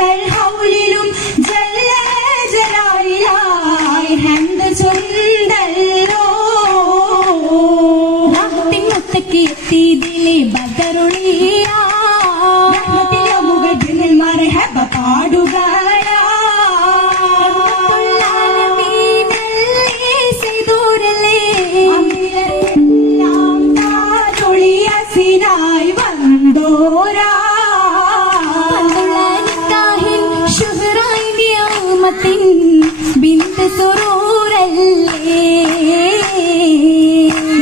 തിങ്കൾ ഹൗലിലും ജല്ല ജലാലിലായി ഹംദ് ചൊല്ലല്ലോ റഹ്മത്തിനൊത്തക്ക് എത്തിയതിലെ ബദറുളിയാ റഹ്മത്തിലെ മുഖത്തിൽ മർഹബ പാടുകയാ ബിന്ദു സുറൂറല്ലേ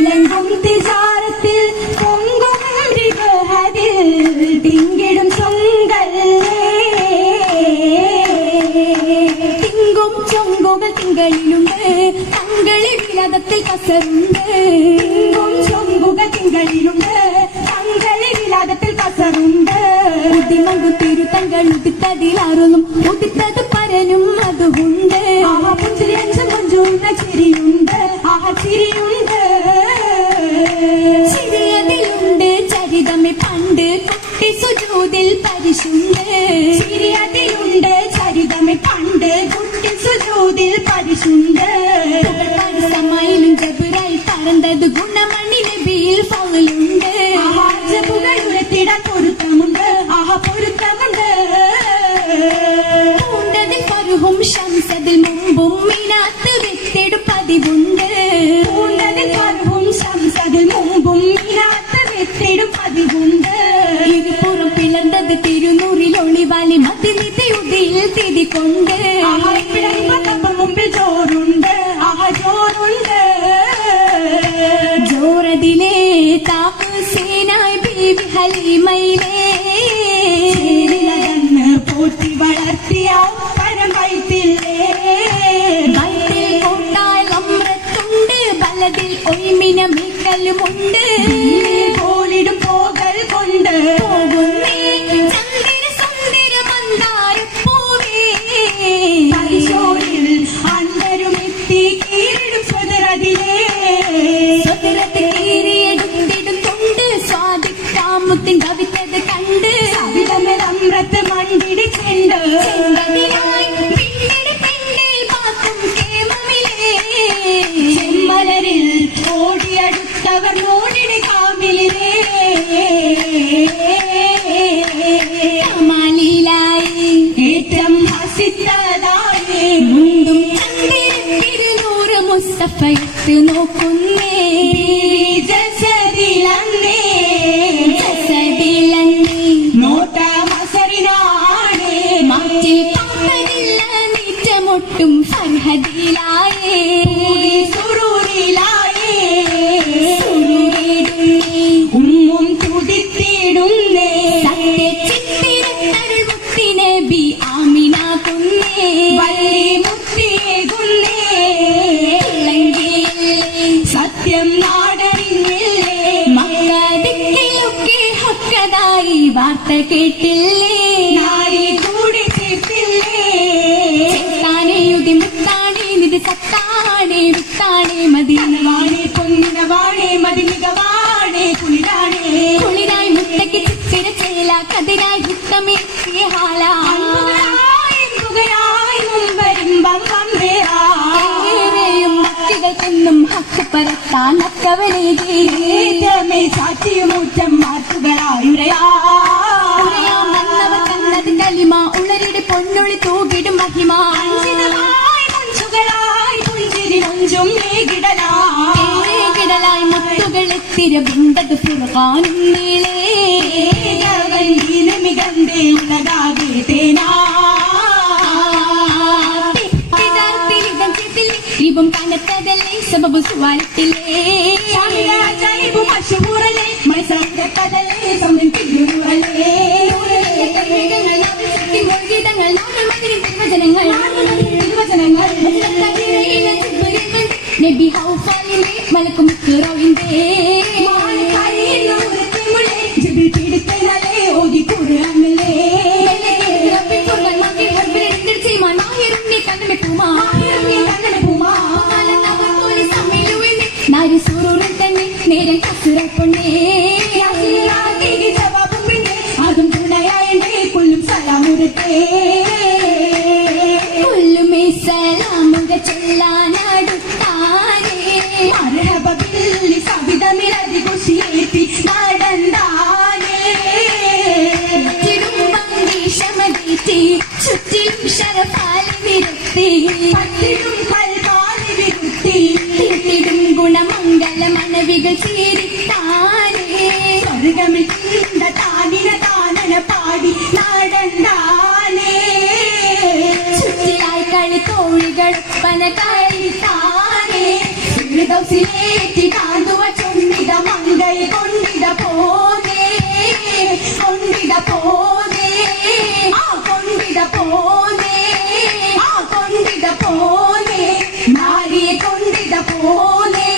ലംഘം തിജാരത്തിൽ പൊങ്കും റിബഹദിൽ തിങ്കിടും ചൊങ്കല്ലേ തിങ്കും ചൊങ്കുകൾ തിങ്കളിലുണ്ട് തങ്ങളിൽ വിലാദത്തിൽ കസറുണ്ട് തിങ്കും ചൊങ്കുകൾ തിങ്കളിലുണ്ട് തങ്ങളിൽ വിലാദത്തിൽ കസറുണ്ട് ഉദിമങ്കു തിരുത്തങ്ങൾ ഉദിത്തതിലാറുന്നും ഉദിത്തത് പരനും അതുകൊണ്ട് ചിരിയുണ്ട് ചിരിയുണ്ട് ചിരിയതിലുണ്ട് ചരിതമേ പണ്ട് കുട്ടി സുജൂദിൽ പരിശുണ്ട് ചിരിയതിലുണ്ട് ചരിതമേ പണ്ട് കുട്ടി സുജൂദിൽ പരിശുണ്ട് സമയിലും ജബുറായി പറന്നത് ഗുണമണി നബിയിൽ ഫൗലുണ്ട് ജബുകൾ ഉയർത്തിടാൻ പൊരുത്തമുണ്ട് പൊരുത്തമുണ്ട് പൂണ്ടതിൽ പരുഹും ശംസതിൽ മുമ്പും മിനാത്ത് വിത്തിടും പതിവുണ്ട് പൂണ്ടതിൽ പരുഹും ശംസതിൽ മുമ്പും മിനാത്ത് വിത്തിടും പതിവുണ്ട് ഇരുപുറം പിളർന്നത് തിരുനൂറിൽ ഒളിവാലി മതിനിധിയുതിൽ തിരികൊണ്ട് മുമ്പിൽ ചോറുണ്ട് ചോറുണ്ട് ജോറതിലെ താപസേനായി ബീവി ഹലീമയിലേ പോറ്റി വളർത്തിയ പരം വൈത്തില്ലേ വൈത്തിൽ കൊണ്ടാൽ അമ്രത്തുണ്ട് ബലതിൽ ഒയ്മിന മിക്കലുമുണ്ട് പോലിടും പോകൽ കൊണ്ട് പോകുന്നേ ചന്ദ്രന സുന്ദര മന്ദാരപ്പൂവേ പരിശോധിൽ അന്തരുമെത്തി കീറിടും സ്വതരതിലേ സ്വതരത്ത് കീറിയെടുത്തിടും കൊണ്ട് സ്വാദിക്കാമുത്തിൻ കവിത്തത് കണ്ട് അമൃത്ത് മണ്ടിടിച്ചുണ്ട് ചെമ്മലരിൽ ഓടിയടുത്തവർ നോടിന് കാമിലേ കമാലിലായി ഏറ്റം ഹസിത്തതായി മുണ്ടും തിരുനൂറ് മുസ്തഫയത്ത് നോക്കുന്നേ ജസദിലന്നേ ജസദിലന്നേ നോട്ട ും ഫർഹദിലായേ സുറൂരിലായേ ഉമ്മും തുടിത്തിടുന്നേ സത്യചിത്തിരത്തരുൾ മുത്തി നബി ആമിന കുന്നേ വല്ലി മുത്തിയേകുന്നേ സത്യം നാടറിഞ്ഞില്ലേ മക്കളിലൊക്കെ ഹക്കതായി വാർത്ത കേട്ടില്ലേ നാരി കൂടി ചേർത്തില്ലേ സത്താണേ വിത്താണേ മതിവാണേ പൊന്നിനവാണേ മതിമികവാണേ കുളിരാണേ കുളിരായി മുത്തയ്ക്ക് ചിത്തിര ചേല കതിരായി ഹിത്തമേറ്റിയ ഹാല മുമ്പരും ഭക്തികൾക്കൊന്നും ഹക്ക് പരത്താൻ അക്കവനേമേ സാക്ഷിയുമൂറ്റം മാറ്റുകളായുരയാന്നവർ കന്നതിന്റെ അലിമ ഉള്ളരുടെ പൊന്നൊളി തൂകിടും മഹിമ ിടലായി മുത്തുകളെത്തിര ബിന്ദത് ഫുർഖാനും നീളേ മികന്തേ ഉലകാകെ തേനാ ഇവം കനത്തതല്ലേ സബബ് സുവാലത്തിലേ മഷൂറല്ലേ മൈസൂരല്ലേ സമയം തിരുവല്ലേ നിർവചനങ്ങൾ നബി ഹൗഫാലിനെ മലക്കും കിറവിന്റെ ഓതി കുറാനിലേ നാരി സൂറൂരിൽ തന്നെ നേരം കസുരപ്പൊണ്ണേ അതും തുണയായ കൊല്ലും സലാമുരത്തേ പത്തിടും കൽവാരി വിരുത്തി തീർത്തിടും ഗുണമംഗല മനവികൾ ചേരിത്താനേ സ്വർഗമിൽ തീണ്ട താനിന താനന പാടി നടന്നാനേ ചുറ്റിലായി കളിത്തോഴികൾ ഒപ്പന കളിത്താനേ ിലേറ്റി താണ്ടുവ ചൊന്നിട മങ്കൈ കൊണ്ടിട പോനേ കൊണ്ടിട പോനേ ആ കൊണ്ടിട പോനേ ആ കൊണ്ടിട പോനേ നാരിയെ കൊണ്ടിട പോനേ